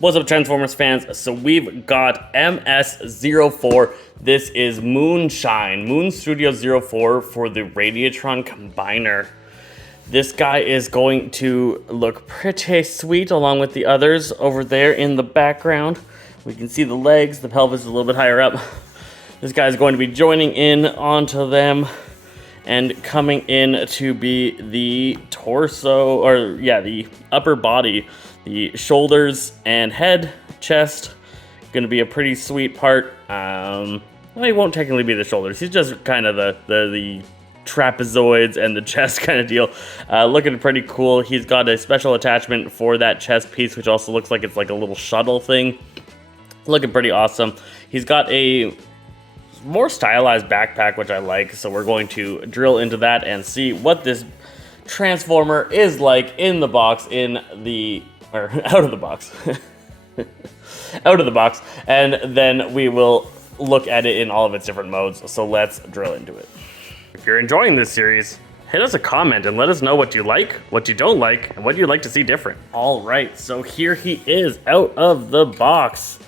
What's up, Transformers fans? So we've got MS-04. This is Moonshine, Moon Studio 04 for the Radiatron Combiner. This guy is going to look pretty sweet along with the others over there in the background. We can see the legs, the pelvis is a little bit higher up. This guy is going to be joining in onto them and coming in to be the torso, or yeah, the upper body. The shoulders and head, chest, going to be a pretty sweet part. Well, he won't technically be the shoulders. He's just kind of the trapezoids and the chest kind of deal. Looking pretty cool. He's got a special attachment for that chest piece, which also looks like it's like a little shuttle thing. Looking pretty awesome. He's got a more stylized backpack, which I like. So we're going to drill into that and see what this Transformer is like in the box, or out of the box. Out of the box. And then we will look at it in all of its different modes. So let's drill into it. If you're enjoying this series, hit us a comment and let us know what you like, what you don't like, and what you'd like to see different. All right, so here he is out of the box.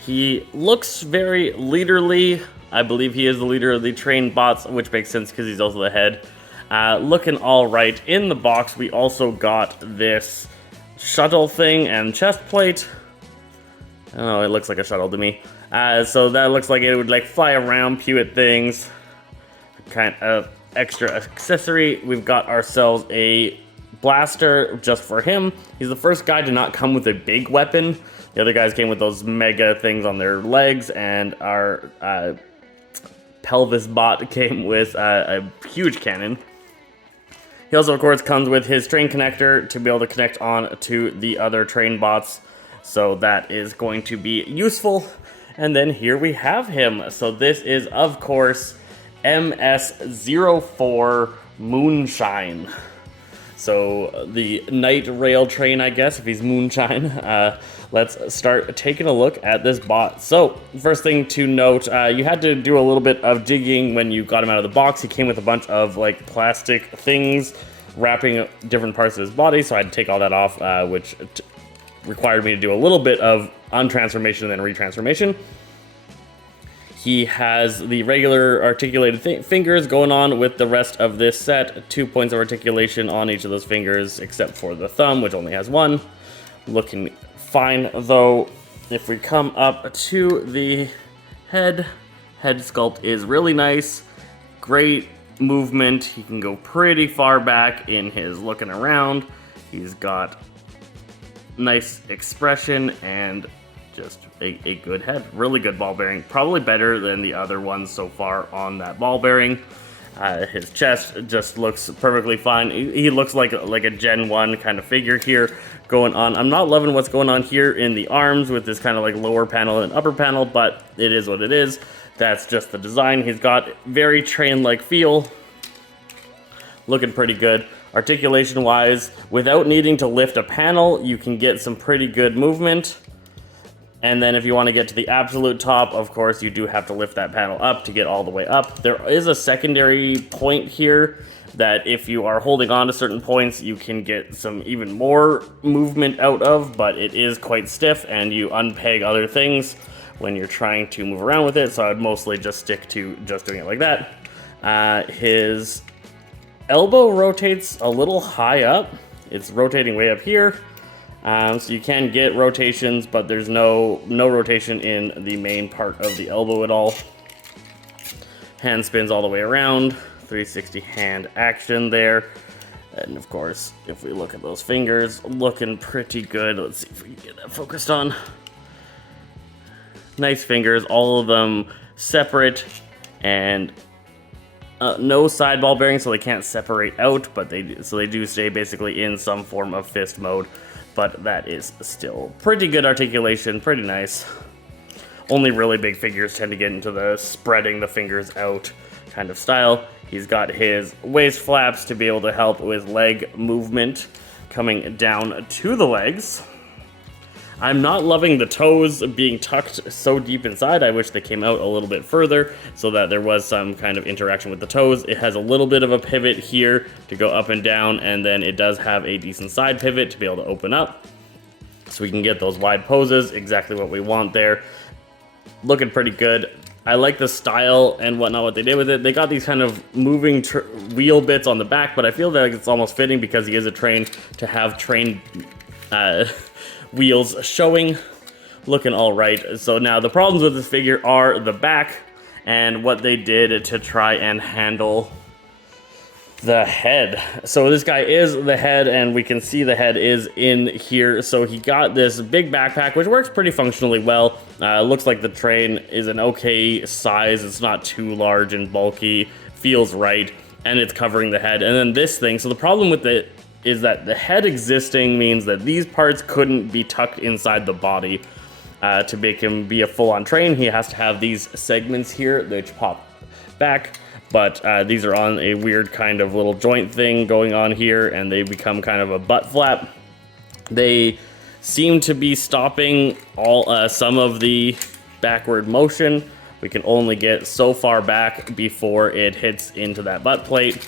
He looks very leaderly. I believe he is the leader of the train bots, which makes sense because he's also the head. Looking all right. In the box, we also got this shuttle thing and chest plate. I don't know, it looks like a shuttle to me. So that looks like it would like fly around, pew at things. Kind of extra accessory. We've got ourselves a blaster just for him. He's the first guy to not come with a big weapon. The other guys came with those mega things on their legs, and our pelvis bot came with a huge cannon. He also, of course, comes with his train connector to be able to connect on to the other train bots. So that is going to be useful. And then here we have him. So this is, of course, MS-04 Moonshine. So the night rail train, I guess, if he's Moonshine. Let's start taking a look at this bot. So first thing to note, you had to do a little bit of digging when you got him out of the box. He came with a bunch of like plastic things wrapping different parts of his body, so I had to take all that off, which required me to do a little bit of untransformation and then retransformation. He has the regular articulated fingers going on with the rest of this set. 2 points of articulation on each of those fingers, except for the thumb, which only has one. Looking fine, though. If we come up to the head sculpt is really nice. Great movement. He can go pretty far back in his looking around. He's got nice expression and just a good head. Really good ball bearing. Probably better than the other ones so far on that ball bearing. His chest just looks perfectly fine. He looks like a Gen 1 kind of figure here going on. I'm not loving what's going on here in the arms with this kind of like lower panel and upper panel, but it is what it is. That's just the design. He's got very train-like feel. Looking pretty good. Articulation-wise, without needing to lift a panel, you can get some pretty good movement. And then if you want to get to the absolute top, of course, you do have to lift that panel up to get all the way up. There is a secondary point here that if you are holding on to certain points, you can get some even more movement out of, but it is quite stiff and you unpeg other things when you're trying to move around with it. So I'd mostly just stick to just doing it like that. His elbow rotates a little high up. It's rotating way up here. So you can get rotations, but there's no rotation in the main part of the elbow at all. Hand spins all the way around. 360 hand action there. And of course, if we look at those fingers, looking pretty good. Let's see if we can get that focused on. Nice fingers, all of them separate, and no side ball bearings, so they can't separate out, but they do stay basically in some form of fist mode. But that is still pretty good articulation, pretty nice. Only really big figures tend to get into the spreading the fingers out kind of style. He's got his waist flaps to be able to help with leg movement coming down to the legs. I'm not loving the toes being tucked so deep inside. I wish they came out a little bit further so that there was some kind of interaction with the toes. It has a little bit of a pivot here to go up and down, and then it does have a decent side pivot to be able to open up. so we can get those wide poses, exactly what we want there. Looking pretty good. I like the style and whatnot, what they did with it. They got these kind of moving wheel bits on the back, but I feel like it's almost fitting because he is a train to have train wheels showing. Looking all right. So now the problems with this figure are the back and what they did to try and handle the head. So this guy is the head, and we can see the head is in here. So he got this big backpack, which works pretty functionally well. Looks like the train is an okay size. It's not too large and bulky. Feels right, and it's covering the head. And then this thing, so the problem with it is that the head existing means that these parts couldn't be tucked inside the body. To make him be a full-on train, he has to have these segments here which pop back. But these are on a weird kind of little joint thing going on here, and they become kind of a butt flap. They seem to be stopping some of the backward motion. We can only get so far back before it hits into that butt plate.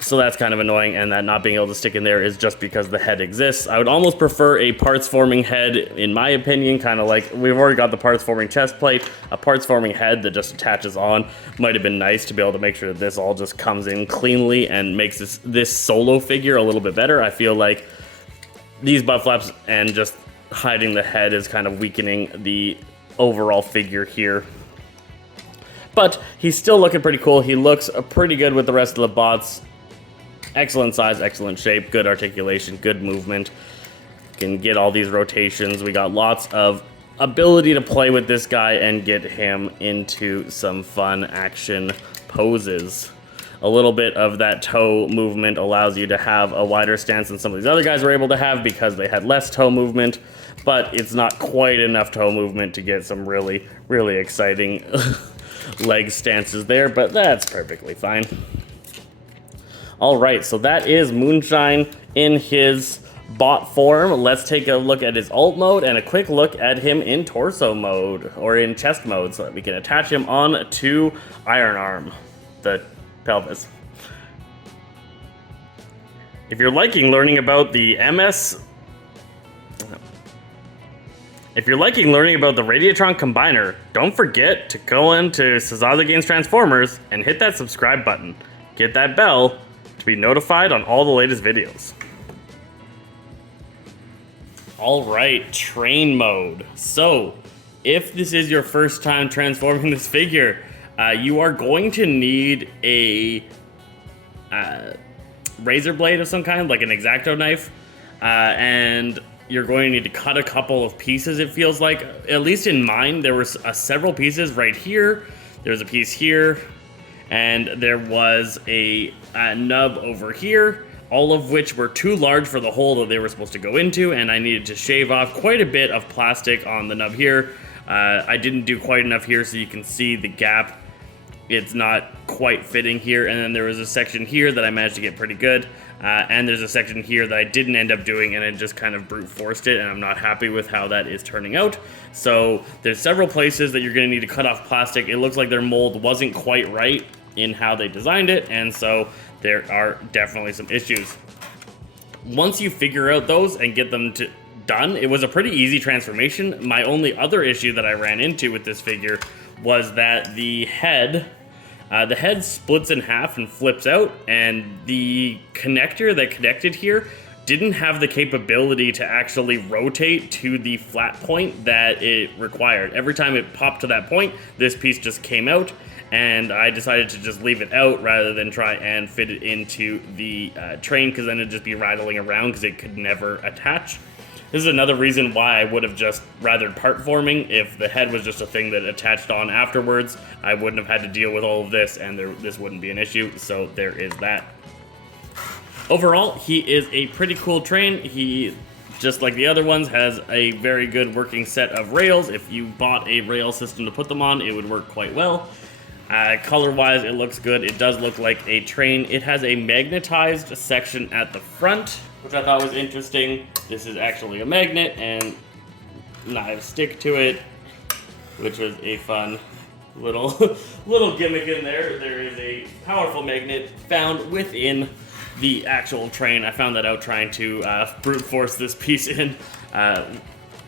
So that's kind of annoying, and that not being able to stick in there is just because the head exists. I would almost prefer a parts forming head, in my opinion, kind of like we've already got the parts forming chest plate. A parts forming head that just attaches on might have been nice to be able to make sure that this all just comes in cleanly and makes this solo figure a little bit better. I feel like these butt flaps and just hiding the head is kind of weakening the overall figure here. But he's still looking pretty cool. He looks pretty good with the rest of the bots. Excellent size, excellent shape, good articulation, good movement. Can get all these rotations. We got lots of ability to play with this guy and get him into some fun action poses. A little bit of that toe movement allows you to have a wider stance than some of these other guys were able to have because they had less toe movement, but it's not quite enough toe movement to get some really, really exciting leg stances there, but that's perfectly fine. All right, so that is Moonshine in his bot form. Let's take a look at his alt mode and a quick look at him in torso mode, or in chest mode, so that we can attach him on to Iron Arm, the pelvis. If you're liking learning about the Radiatron Combiner, don't forget to go into Szasse Games Transformers and hit that subscribe button. Get that bell to be notified on all the latest videos. All right, train mode. So, if this is your first time transforming this figure, you are going to need a razor blade of some kind, like an X-Acto knife, and you're going to need to cut a couple of pieces, it feels like. At least in mine, there were several pieces right here. There's a piece here, and there was a nub over here, all of which were too large for the hole that they were supposed to go into, and I needed to shave off quite a bit of plastic on the nub here. I didn't do quite enough here, so you can see the gap. It's not quite fitting here, and then there was a section here that I managed to get pretty good, and there's a section here that I didn't end up doing, and I just kind of brute forced it, and I'm not happy with how that is turning out. So there's several places that you're going to need to cut off plastic. It looks like their mold wasn't quite right in how they designed it, and so there are definitely some issues. Once you figure out those and get them done, it was a pretty easy transformation. My only other issue that I ran into with this figure was that the head splits in half and flips out, and the connector that connected here didn't have the capability to actually rotate to the flat point that it required. Every time it popped to that point, this piece just came out, and I decided to just leave it out rather than try and fit it into the train, because then it'd just be rattling around because it could never attach. This is another reason why I would have just rathered part forming. If the head was just a thing that attached on afterwards, I wouldn't have had to deal with all of this, and this wouldn't be an issue, so there is that. Overall, he is a pretty cool train. He, just like the other ones, has a very good working set of rails. If you bought a rail system to put them on, it would work quite well. Color-wise, it looks good. It does look like a train. It has a magnetized section at the front, which I thought was interesting. This is actually a magnet, and knives stick to it, which was a fun little gimmick in there. There is a powerful magnet found within the actual train. I found that out trying to brute force this piece in.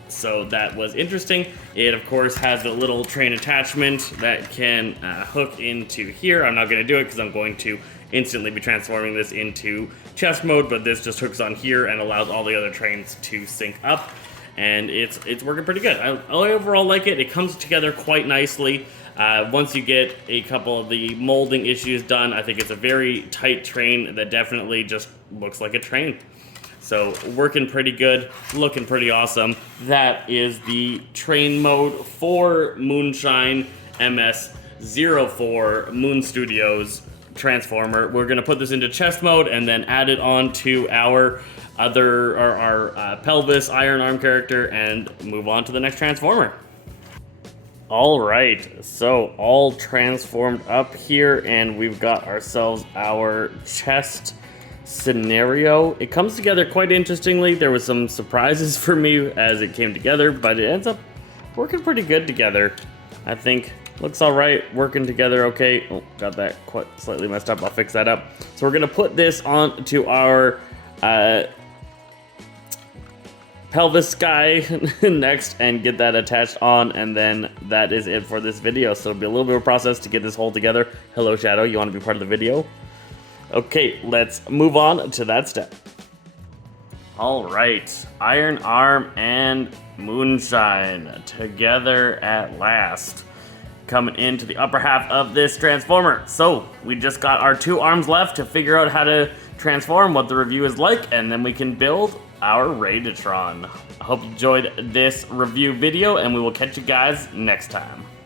So that was interesting. It, of course, has a little train attachment that can hook into here. I'm not going to do it because I'm going to instantly be transforming this into chest mode, but this just hooks on here and allows all the other trains to sync up. And it's working pretty good. I overall like it. It comes together quite nicely. Once you get a couple of the molding issues done, I think it's a very tight train that definitely just looks like a train. So working pretty good, looking pretty awesome. That is the train mode for Moonshine MS-04 Moon Studios Transformer. We're gonna put this into chest mode and then add it on to our pelvis iron arm character and move on to the next transformer. All right, so all transformed up here, and we've got ourselves our chest scenario. It comes together quite interestingly. There was some surprises for me as it came together, but it ends up working pretty good together. I think looks all right, working together okay. Oh, got that quite slightly messed up. I'll fix that up. So we're gonna put this on to our pelvis guy next and get that attached on, and then that is it for this video. So it'll be a little bit of a process to get this whole together. Hello Shadow, you want to be part of the video? Okay, let's move on to that step. All right, Iron Arm and Moonshine together at last. Coming into the upper half of this transformer. So we just got our 2 arms left to figure out how to transform, what the review is like, and then we can build our Radiatron. I hope you enjoyed this review video, and we will catch you guys next time.